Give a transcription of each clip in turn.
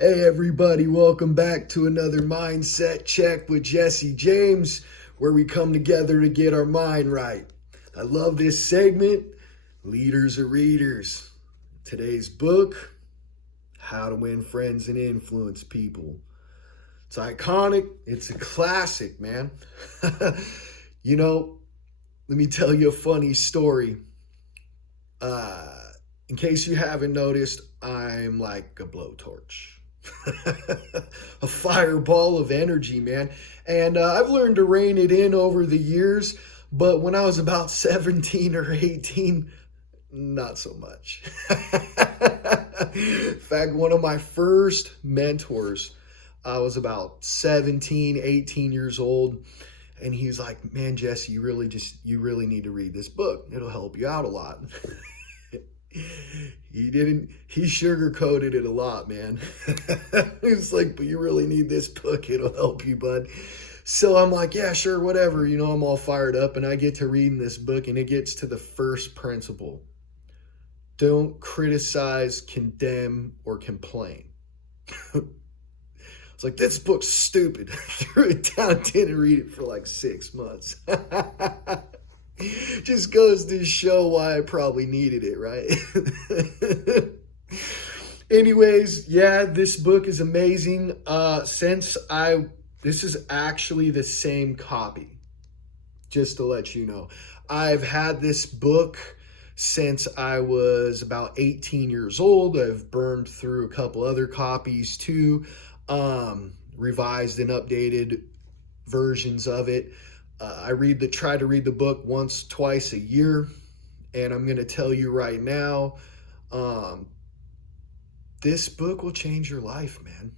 Hey everybody, welcome back to another Mindset Check with Jesse James, where we come together to get our mind right. I love this segment, Leaders are Readers. Today's book, How to Win Friends and Influence People. It's iconic, it's a classic, man. Let me tell you a funny story. In case you haven't noticed, I'm like a blowtorch. A fireball of energy, man. And I've learned to rein it in over the years, but when I was about 17 or 18, not so much. In fact, one of my first mentors, I was about 17, 18 years old, and he's like, man, Jesse, you really need to read this book. It'll help you out a lot. He sugarcoated it a lot, man. He's like, but you really need this book. It'll help you, bud. So I'm like, yeah, sure, whatever. I'm all fired up, and I get to reading this book, and it gets to the first principle. Don't criticize, condemn, or complain. It's like, this book's stupid. I threw it down, didn't read it for like 6 months. Just goes to show why I probably needed it, right? Anyways, yeah, this book is amazing. This is actually the same copy, just to let you know. I've had this book since I was about 18 years old. I've burned through a couple other copies too, revised and updated versions of it. I try to read the book once, twice a year, and I'm going to tell you right now, this book will change your life, man.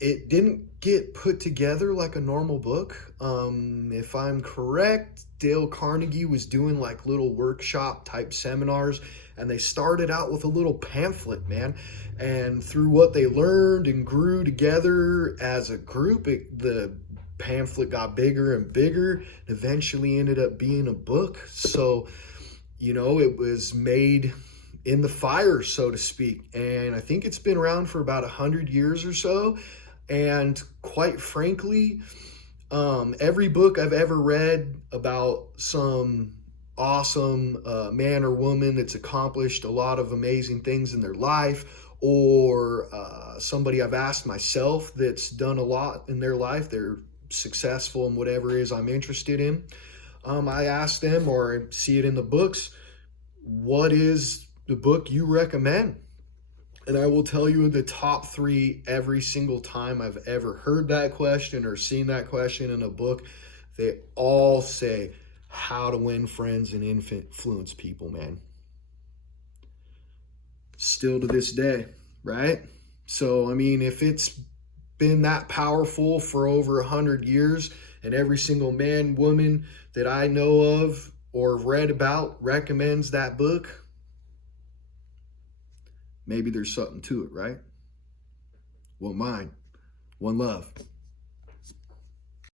It didn't get put together like a normal book. If I'm correct, Dale Carnegie was doing like little workshop type seminars, and they started out with a little pamphlet, man. And through what they learned and grew together as a group, the pamphlet got bigger and bigger, and eventually ended up being a book. So, it was made in the fire, so to speak. And I think it's been around for about 100 years or so. And quite frankly, every book I've ever read about some awesome man or woman that's accomplished a lot of amazing things in their life, or somebody I've asked myself that's done a lot in their life, they're successful in whatever it is I'm interested in, I ask them, or see it in the books, what is the book you recommend? And I will tell you the top 3 every single time I've ever heard that question or seen that question in a book. They all say How to Win Friends and Influence People, man. Still to this day, right? So, if it's been that powerful for over 100 years, and every single man, woman that I know of or read about recommends that book, maybe there's something to it, right? One mind, one love.